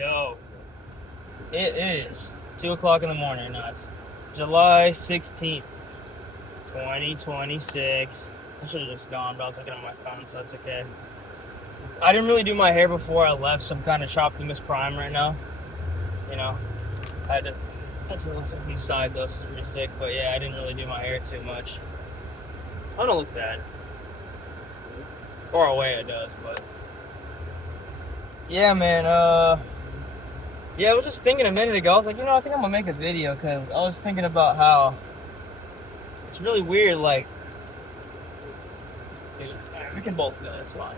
Yo, it is 2 o'clock in the morning. No, it's July 16th, 2026. I should have just gone, but I was looking at my phone, so it's okay. I didn't really do my hair before I left, so I'm kind of Chopptimus Prime right now. You know, I had to. That's what looks like from the side, though, so it's pretty sick. But yeah, I didn't really do my hair too much. I don't look bad. Far away it does, but. Yeah, man, yeah, I was just thinking a minute ago. I was like, I think I'm gonna make a video because I was thinking about how it's really weird. Like, dude, we can both go. It's fine.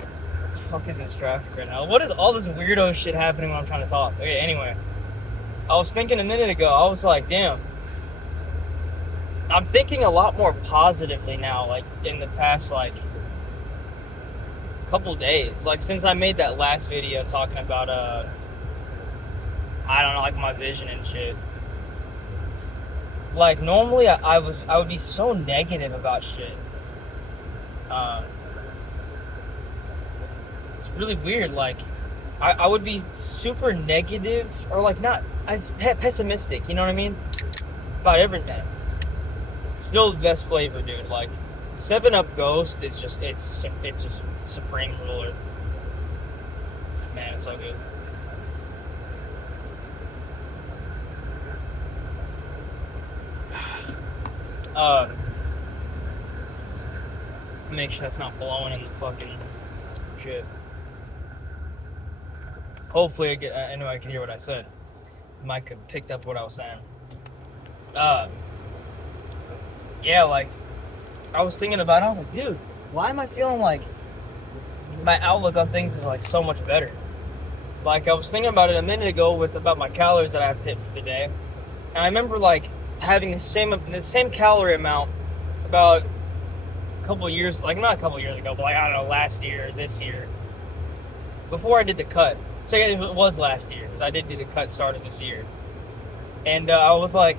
What the fuck is this traffic right now? What is all this weirdo shit happening when I'm trying to talk? Okay, anyway, I was thinking a minute ago. I was like, damn. I'm thinking a lot more positively now. Like in the past, couple days. Like since I made that last video talking about I don't know, like my vision and shit. Like normally I would be so negative about shit. It's really weird. Like I would be super negative or like not as pessimistic. You know what I mean? About everything. Still the best flavor, dude. Like 7-Up Ghost is just it's just supreme ruler. Man, it's so good. Make sure that's not blowing in the fucking shit. Hopefully, I know I can hear what I said. Mike could picked up what I was saying. Yeah, like I was thinking about it. I was like, dude, why am I feeling like my outlook on things is like so much better? Like I was thinking about it a minute ago about my calories that I have hit for the day, and I remember like having the same calorie amount about a couple years, like not a couple years ago, but like I don't know, last year, this year, before I did the cut. So yeah, it was last year because I did do the cut start of this year, and I was like,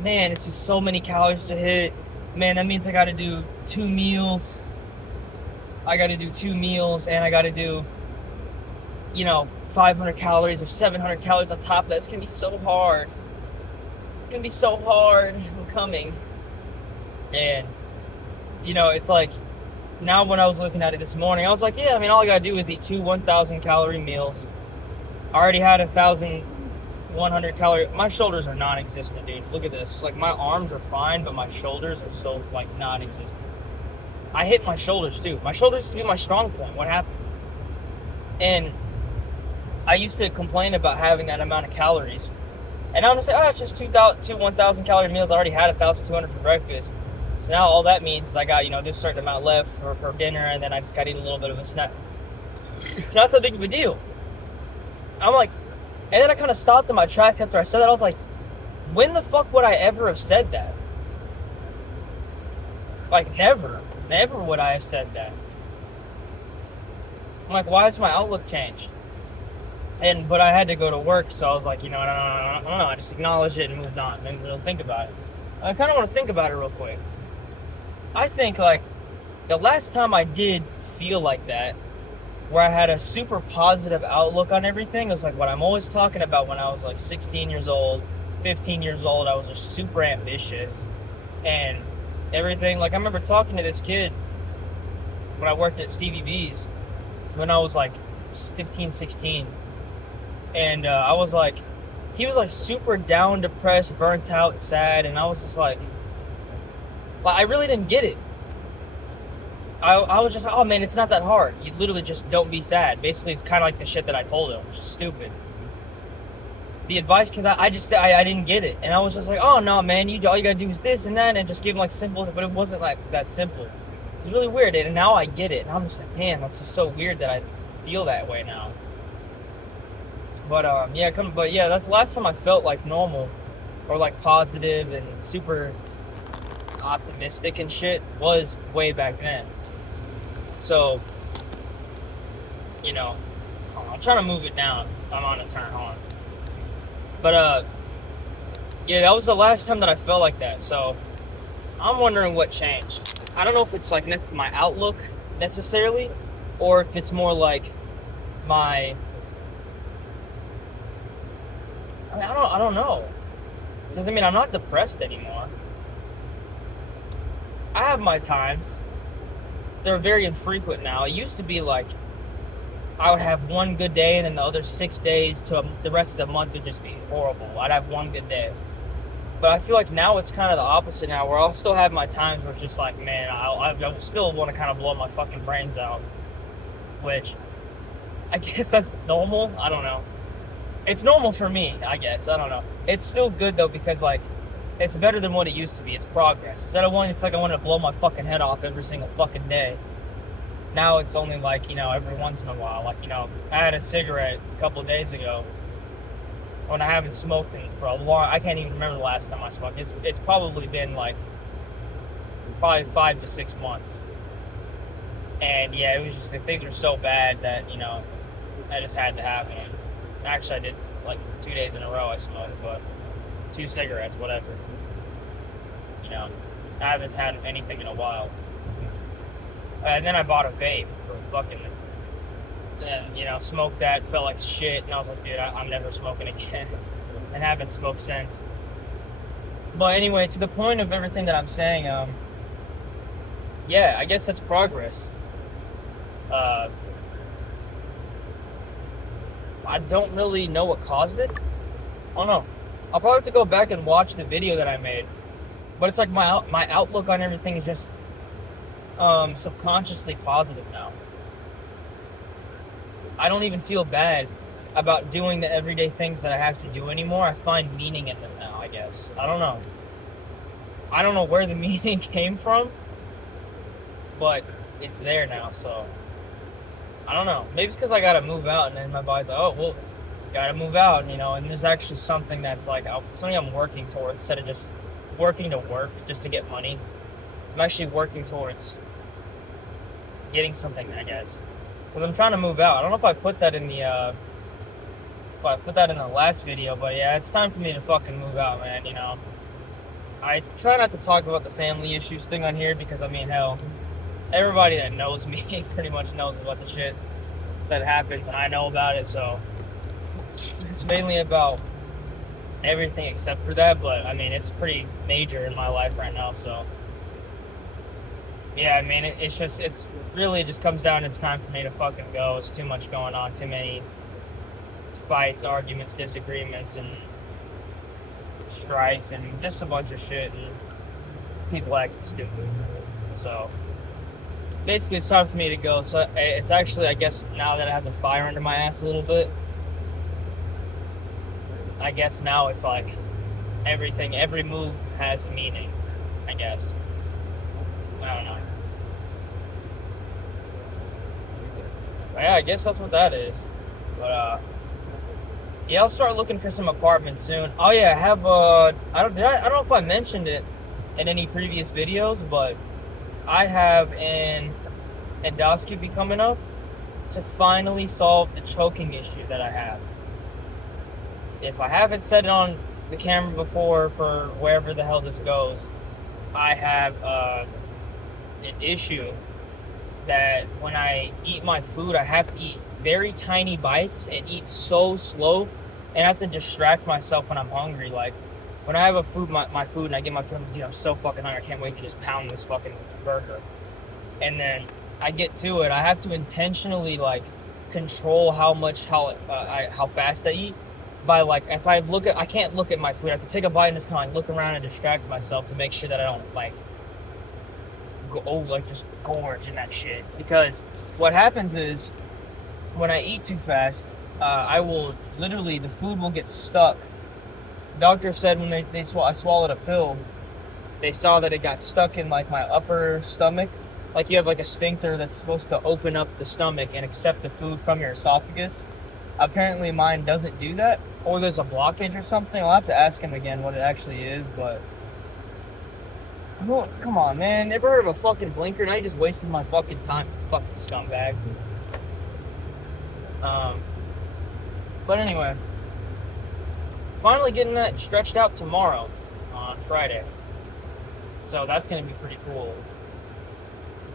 man, it's just so many calories to hit. Man, that means I got to do 2 meals. I got to do 2 meals, and I got to do, 500 calories or 700 calories on top of that. It's gonna be so hard. It's gonna be so hard. I'm coming. And, it's like, now when I was looking at it this morning, I was like, yeah, I mean, all I gotta do is eat 2 1,000 calorie meals. I already had 1,100 calorie. My shoulders are non-existent, dude. Look at this. Like, my arms are fine, but my shoulders are so, like, non-existent. I hit my shoulders, too. My shoulders used to be my strong point. What happened? And I used to complain about having that amount of calories. And I'm going to say, it's just 2 1,000 calorie meals. I already had 1,200 for breakfast. So now all that means is I got, this certain amount left for dinner, and then I just got to eat a little bit of a snack. Not that big of a deal. I'm like, and then I kind of stopped in my tracks after I said that. I was like, when the fuck would I ever have said that? Like, never. Never would I have said that. I'm like, why has my outlook changed? But I had to go to work, so I was like, I don't know. I just acknowledged it and moved on. Didn't really think about it. I kind of want to think about it real quick. I think, like, the last time I did feel like that, where I had a super positive outlook on everything, was like what I'm always talking about when I was like 16 years old, 15 years old. I was just super ambitious and everything. Like, I remember talking to this kid when I worked at Stevie B's when I was like 15, 16. And I was like, he was like super down, depressed, burnt out, sad. And I was just like I really didn't get it. I was just like, oh man, it's not that hard. You literally just don't be sad. Basically, it's kind of like the shit that I told him, which is stupid. The advice, because I didn't get it. And I was just like, oh no, man, all you gotta do is this and that, and just give him like simple, but it wasn't like that simple. It was really weird, and now I get it. And I'm just like, damn, that's just so weird that I feel that way now. But yeah, that's the last time I felt like normal, or like positive and super optimistic and shit, was way back then. So, I'm trying to move it down. I'm on a turn, hold on. But yeah, that was the last time that I felt like that. So I'm wondering what changed. I don't know if it's like my outlook necessarily, or if it's more like my, I don't know. Because, I mean, I'm not depressed anymore. I have my times. They're very infrequent now. It used to be like, I would have one good day, and then the other 6 days to the rest of the month would just be horrible. I'd have one good day. But I feel like now it's kind of the opposite now, where I'll still have my times where it's just like, man, I still want to kind of blow my fucking brains out. Which, I guess that's normal. I don't know. It's normal for me, I guess. I don't know. It's still good, though, because, like, it's better than what it used to be. It's progress. Instead of it's like I wanted to blow my fucking head off every single fucking day. Now it's only like, every once in a while. Like, I had a cigarette a couple of days ago when I haven't smoked for a long, I can't even remember the last time I smoked. It's probably been like, probably 5 to 6 months. And yeah, it was just, things were so bad that, I just had to happen. Actually, I did like 2 days in a row I smoked, but 2 cigarettes, whatever. I haven't had anything in a while. And then I bought a vape for fucking, and, smoked that, felt like shit, and I was like, dude, I'm never smoking again. And haven't smoked since. But anyway, to the point of everything that I'm saying, yeah, I guess that's progress. I don't really know what caused it. I don't know. I'll probably have to go back and watch the video that I made. But it's like my outlook on everything is just subconsciously positive now. I don't even feel bad about doing the everyday things that I have to do anymore. I find meaning in them now, I guess. I don't know. I don't know where the meaning came from, but it's there now, so I don't know. Maybe it's because I gotta move out, and then my body's like, oh, well, gotta move out, and there's actually something that's like, something I'm working towards instead of just working to work just to get money. I'm actually working towards getting something, I guess. Because I'm trying to move out. I don't know if I put that in the last video, but yeah, it's time for me to fucking move out, man, I try not to talk about the family issues thing on here because, I mean, hell, everybody that knows me pretty much knows about the shit that happens, and I know about it, so it's mainly about everything except for that, but, I mean, it's pretty major in my life right now, so yeah, I mean, it's really just comes down, it's time for me to fucking go. It's too much going on, too many fights, arguments, disagreements, and strife, and just a bunch of shit, and people acting stupid. So, basically, it's time for me to go. So, it's actually, I guess, now that I have the fire under my ass a little bit, I guess now it's like, every move has meaning, I guess. I don't know. But yeah, I guess that's what that is. But yeah, I'll start looking for some apartments soon. Oh yeah, I have I don't know if I mentioned it in any previous videos, but I have an endoscopy coming up to finally solve the choking issue that I have. If I haven't said it on the camera before for wherever the hell this goes, I have an issue that when I eat my food, I have to eat very tiny bites and eat so slow, and I have to distract myself when I'm hungry. Like, when I have my food and I get my food, dude, I'm so fucking hungry, I can't wait to just pound this fucking burger. And then I get to it, I have to intentionally, like, control how fast I eat. By, like, if I can't look at my food, I have to take a bite and just kind of, like, look around and distract myself to make sure that I don't, like, just gorge in that shit. Because what happens is, when I eat too fast, I will literally, the food will get stuck. The doctor said when I swallowed a pill, they saw that it got stuck in, like, my upper stomach. Like, you have, like, a sphincter that's supposed to open up the stomach and accept the food from your esophagus. Apparently mine doesn't do that, or there's a blockage or something. I'll have to ask him again what it actually is, but come on, man. Never heard of a fucking blinker? Now you just wasted my fucking time, fucking scumbag. But anyway, finally getting that stretched out tomorrow on Friday. So that's going to be pretty cool.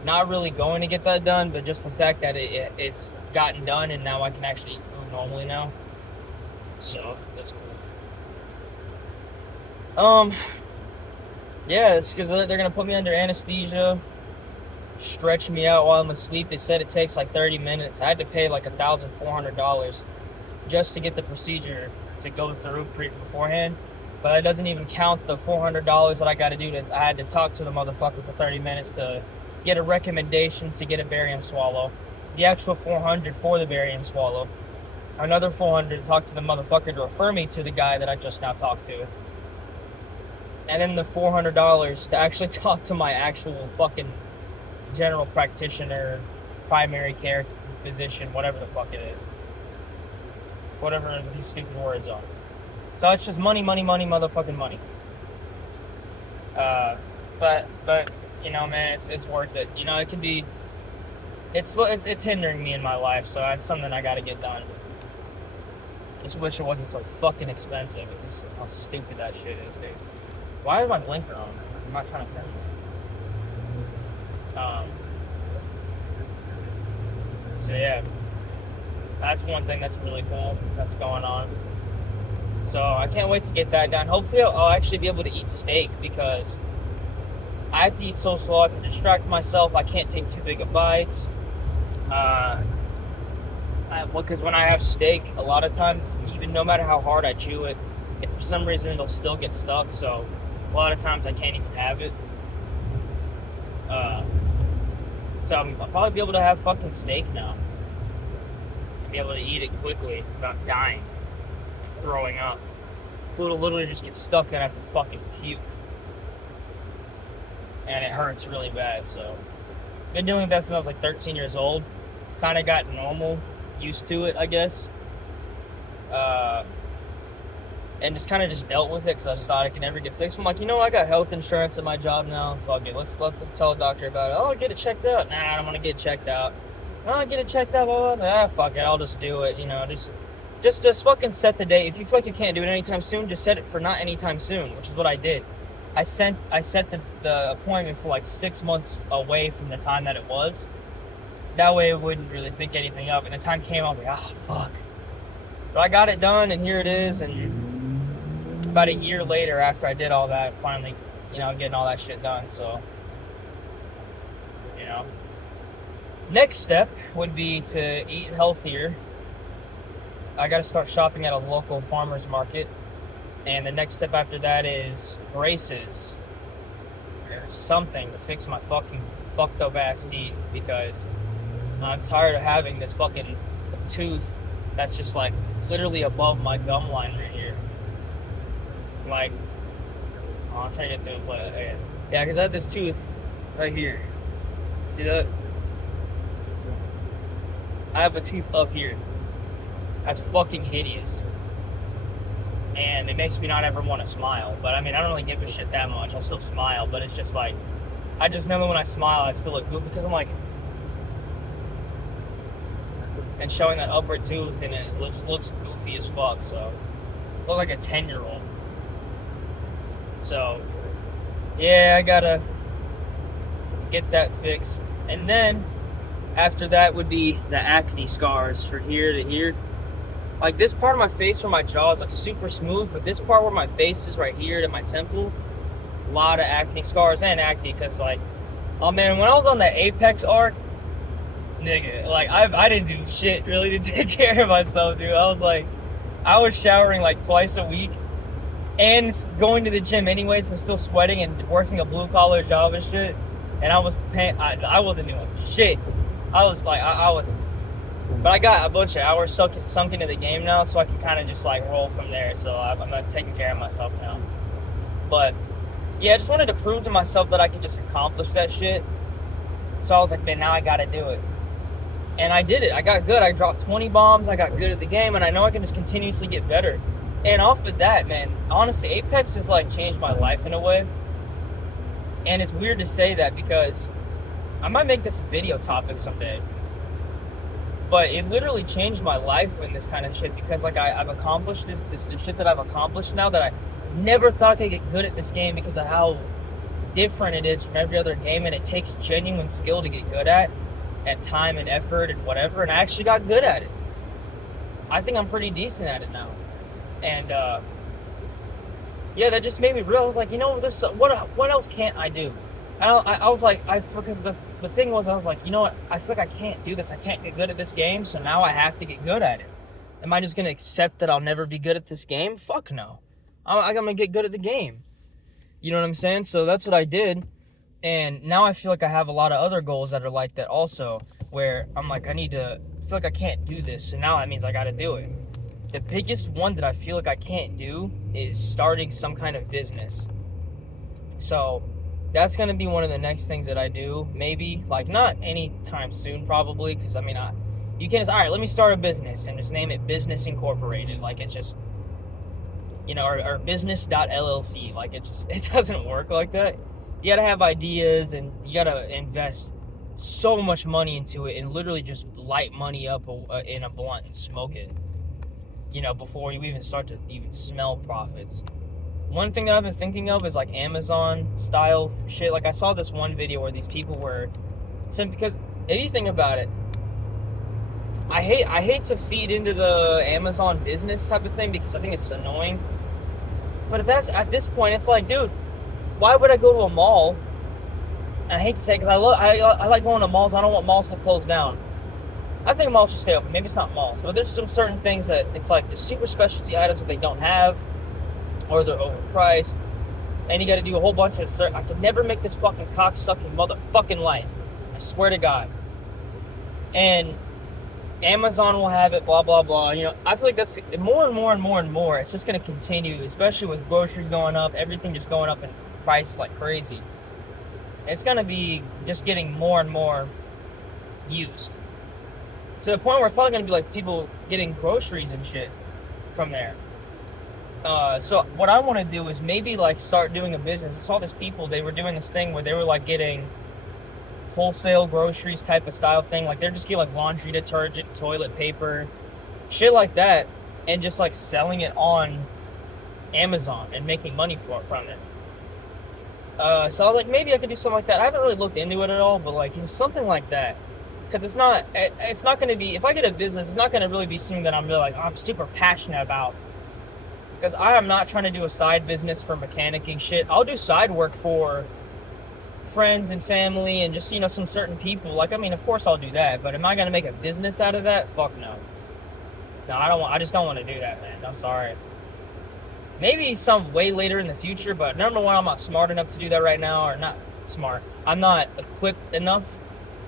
Not really going to get that done, but just the fact that it's gotten done, and now I can actually eat food normally now. So that's cool. Yeah, it's because they're gonna put me under anesthesia, stretch me out while I'm asleep. They said it takes like 30 minutes. I had to pay like $1,400 just to get the procedure to go through beforehand. But that doesn't even count the $400 that I got to do. I had to talk to the motherfucker for 30 minutes to get a recommendation to get a barium swallow. The actual $400 for the barium swallow. Another $400 to talk to the motherfucker to refer me to the guy that I just now talked to. And then the $400 to actually talk to my actual fucking general practitioner, primary care physician, whatever the fuck it is. Whatever these stupid words are. So it's just money, motherfucking money. But you know, man, it's worth it. You know, it can be. It's hindering me in my life, so that's something I got to get done. Just wish it wasn't so fucking expensive. It's just how stupid that shit is, dude. Why is my blinker on? I'm not trying to turn it. So yeah, that's one thing that's really cool that's going on. So I can't wait to get that done. Hopefully I'll actually be able to eat steak because I have to eat so slow. I have to distract myself. I can't take too big of bites. Because when I have steak, a lot of times, even no matter how hard I chew it, if for some reason it'll still get stuck. So a lot of times I can't even have it. So I'll probably be able to have fucking steak now. Be able to eat it quickly without dying, and throwing up. Food will literally just get stuck and I have to fucking puke. And it hurts really bad, so. Been dealing with that since I was like 13 years old. Kind of got normal, used to it, I guess. And just kind of just dealt with it because I just thought I could never get fixed. I'm like, you know, I got health insurance at my job now. Fuck it, let's tell a doctor about it. Oh, get it checked out. Nah, I don't want to get it checked out. Oh, get it checked out. Blah, blah, blah. Fuck it, I'll just do it. You know, just fucking set the date. If you feel like you can't do it anytime soon, just set it for not anytime soon, which is what I did. I set the appointment for like 6 months away from the time that it was. That way I wouldn't really think anything of it. And the time came, I was like, oh, fuck. But I got it done, and here it is, and about a year later after I did all that, finally, you know, getting all that shit done, so, you know. Next step would be to eat healthier. I gotta start shopping at a local farmer's market. And the next step after that is braces. Or something to fix my fucking fucked up ass teeth because I'm tired of having this fucking tooth that's just like literally above my gum line right here. Like, oh, I'm trying to get to it, but okay. Yeah, because I have this tooth right here. See that? I have a tooth up here. That's fucking hideous. And it makes me not ever want to smile. But I mean, I don't really give a shit that much. I'll still smile, but it's just like, I just know that when I smile, I still look goofy because I'm like, and showing that upper tooth and it looks goofy as fuck. So, I look like a 10-year-old. So, yeah, I gotta get that fixed. And then, after that would be the acne scars from here to here. Like this part of my face where my jaw is like super smooth, but this part where my face is right here to my temple, a lot of acne scars and acne because like, oh man, when I was on the Apex arc, nigga, like I didn't do shit really to take care of myself, dude. I was showering like twice a week and going to the gym anyways and still sweating and working a blue collar job and shit. And I was I wasn't doing shit. I was, but I got a bunch of hours sunk into the game now, so I can kind of just like roll from there. So I'm not taking care of myself now. But yeah, I just wanted to prove to myself that I could just accomplish that shit. So I was like, man, now I gotta do it. And I did it. I got good. I dropped 20 bombs. I got good at the game, and I know I can just continuously get better. And off of that, man, honestly, Apex has like changed my life in a way. And it's weird to say that because I might make this a video topic someday. But it literally changed my life in this kind of shit because like I've accomplished this shit that I've accomplished now that I never thought I could get good at this game because of how different it is from every other game and it takes genuine skill to get good at. and time and effort and whatever, and I actually got good at it. I think I'm pretty decent at it now. And yeah, that just made me realize, like, this what else can't I do? I was like, because the thing was, I was like, you know what? I feel like I can't do this. I can't get good at this game, so now I have to get good at it. Am I just gonna accept that I'll never be good at this game? Fuck no. I'm gonna get good at the game. You know what I'm saying? So that's what I did. And now I feel like I have a lot of other goals that are like that also, where I'm like, I feel like I can't do this, and now that means I gotta do it. The biggest one that I feel like I can't do is starting some kind of business. So that's gonna be one of the next things that I do, maybe, like, not anytime soon probably, because I mean, you can't just, all right, let me start a business and just name it Business Incorporated, like it just, or business.llc, like it doesn't work like that. You gotta have ideas, and you gotta invest so much money into it, and literally just light money up in a blunt and smoke it, before you even start to even smell profits. One thing that I've been thinking of is like Amazon style shit. Like I saw this one video where these people were, because if you think about it, I hate to feed into the Amazon business type of thing because I think it's annoying. But if that's at this point, it's like, dude, why would I go to a mall? And I hate to say it because I like going to malls. I don't want malls to close down. I think malls should stay open. Maybe it's not malls, but there's some certain things that it's like the super specialty items that they don't have, or they're overpriced, and you got to do a whole bunch of. I could never make this fucking cocksucking motherfucking light. I swear to God. And Amazon will have it, blah blah blah. I feel like that's more and more and more and more. It's just going to continue, especially with groceries going up, everything just going up in prices like crazy. It's going to be just getting more and more used, to the point where it's probably going to be like people getting groceries and shit from there. So what I want to do is maybe like start doing a business. I saw this people, they were doing this thing where they were like getting wholesale groceries type of style thing. Like they're just getting like laundry detergent, toilet paper, shit like that, and just like selling it on Amazon and making money from it. So I was like, maybe I could do something like that. I haven't really looked into it at all, but like, something like that. Because it's not going to be, if I get a business, it's not going to really be something that I'm really like, I'm super passionate about. Because I am not trying to do a side business for mechanicking shit. I'll do side work for friends and family and just, some certain people. Like, I mean, of course I'll do that. But am I going to make a business out of that? Fuck no. No, I just don't want to do that, man. I'm sorry. Maybe some way later in the future, but number one, I'm not smart enough to do that right now. Or not smart. I'm not equipped enough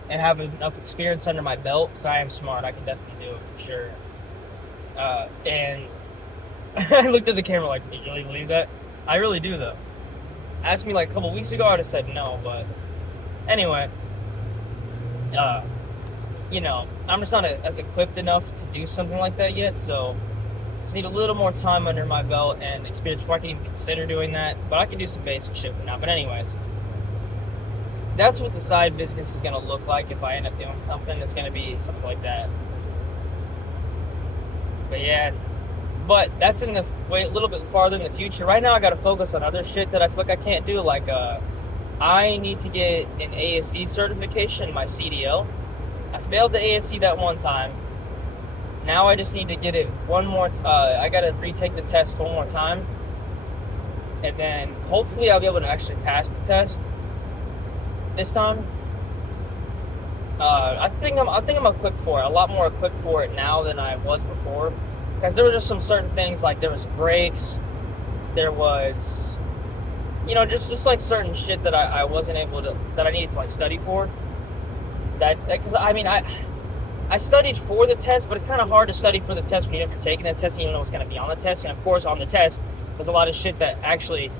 and have enough experience under my belt, because I am smart. I can definitely do it for sure. And I looked at the camera like, do you really believe that? I really do, though. Asked me like a couple weeks ago, I'd have said no, but anyway, I'm just not as equipped enough to do something like that yet, so just need a little more time under my belt and experience before I can even consider doing that. But I can do some basic shit for now. But anyways, that's what the side business is going to look like if I end up doing something. It's going to be something like that. But yeah, that's in the way a little bit farther in the future. Right now I got to focus on other shit that I feel like I can't do. Like I need to get an ASE certification, my CDL. I failed the ASE that one time. Now I just need to get it one more I got to retake the test one more time, and then hopefully I'll be able to actually pass the test this time. I think I'm equipped for it. A lot more equipped for it now than I was before, because there were just some certain things, like there was brakes, there was, just like certain shit that I wasn't able to, that I needed to like study for. Because I mean I studied for the test, but it's kind of hard to study for the test when you've never taken that test and you don't know what's going to be on the test. And of course, on the test, there's a lot of shit that actually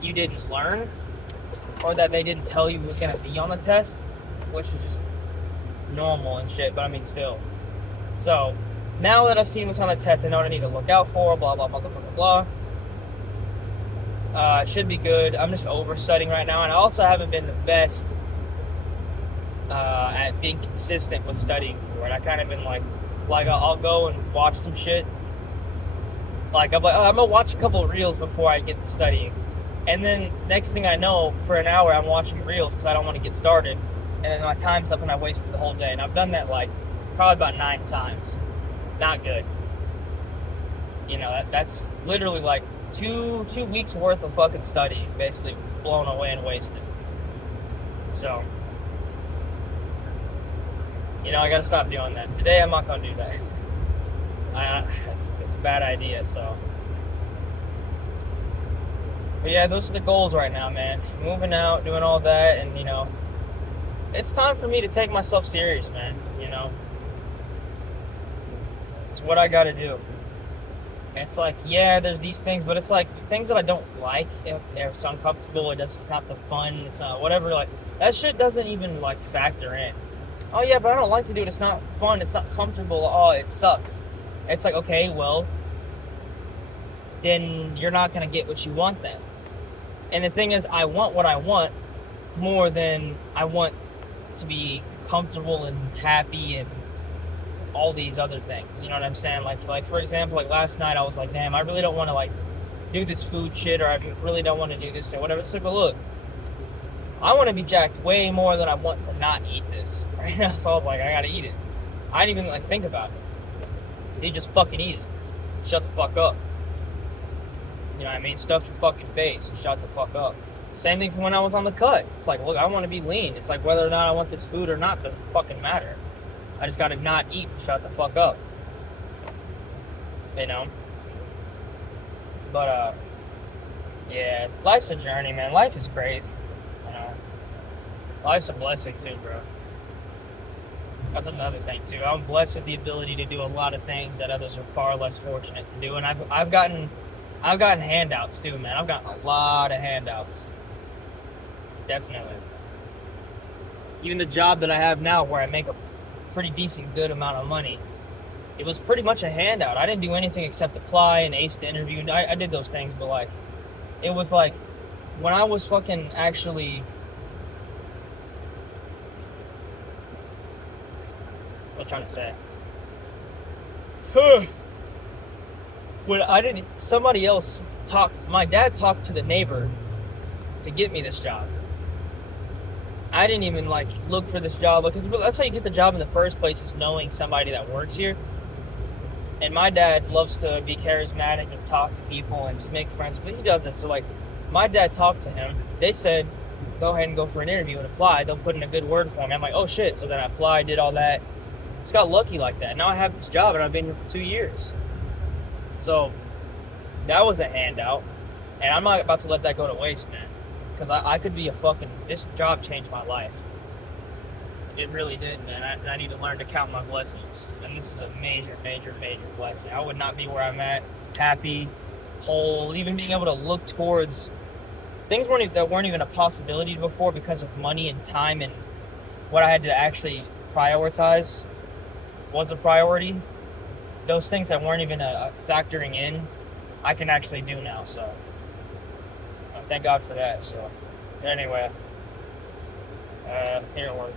you didn't learn, or that they didn't tell you was going to be on the test, which is just normal and shit, but I mean still. So now that I've seen what's on the test, I know what I need to look out for, blah blah blah blah blah blah. It should be good. I'm just overstudying right now, and I also haven't been the best at being consistent with studying for it. I kind of been like I'll go and watch some shit. Like I'm gonna watch a couple of reels before I get to studying, and then next thing I know, for an hour I'm watching reels because I don't want to get started. and then my time's up and I wasted the whole day. And I've done that like probably about 9 times. Not good. You know, that's literally like two weeks worth of fucking study basically blown away and wasted. So, you know, I gotta stop doing that. Today I'm not gonna do that. It's a bad idea, so. But yeah, those are the goals right now, man. Moving out, doing all that, and you know, it's time for me to take myself serious, man. You know, it's what I gotta do. It's like, yeah, there's these things, but it's like things that I don't like. If it's uncomfortable, it's not the fun, it's not whatever. Like that shit doesn't even like factor in. Oh yeah, but I don't like to do it. It's not fun. It's not comfortable. Oh, it sucks. It's like, okay, well, then you're not gonna get what you want then. And the thing is, I want what I want more than I want to be comfortable and happy and all these other things. You know what I'm saying? Like for example, like last night I was like, damn, I really don't want to like do this food shit, or I really don't want to do this or whatever. It's like, but look, I want to be jacked way more than I want to not eat this right now. So I was like, I gotta eat it. I didn't even like think about it. You just fucking eat it. Shut the fuck up. You know what I mean? Stuff your fucking face. Shut the fuck up. Same thing from when I was on the cut. It's like, look, I want to be lean. It's like whether or not I want this food or not doesn't fucking matter. I just gotta not eat and shut the fuck up. You know? But, yeah, life's a journey, man. Life is crazy. You know? Life's a blessing, too, bro. That's another thing, too. I'm blessed with the ability to do a lot of things that others are far less fortunate to do. And I've gotten handouts, too, man. I've gotten a lot of handouts. Definitely. Even the job that I have now, where I make a pretty decent good amount of money, it was pretty much a handout. I didn't do anything except apply and ace the interview. I did those things, but like, it was like when I was fucking actually, what am I trying to say? When I didn't, somebody else my dad talked to the neighbor to get me this job. I didn't even like look for this job, because that's how you get the job in the first place, is knowing somebody that works here. And my dad loves to be charismatic and talk to people and just make friends, but he does this. So like, my dad talked to him. They said, go ahead and go for an interview and apply. They'll put in a good word for me. I'm like, oh shit. So then I applied, did all that. Just got lucky like that. Now I have this job and I've been here for 2 years. So that was a handout, and I'm not about to let that go to waste, man. Because I could be this job changed my life. It really did, man. I need to learn to count my blessings. And this is a major, major, major blessing. I would not be where I'm at, happy, whole, even being able to look towards things that weren't even a possibility before because of money and time, and what I had to actually prioritize was a priority. Those things that weren't even factoring in, I can actually do now. So thank God for that. So anyway, here we're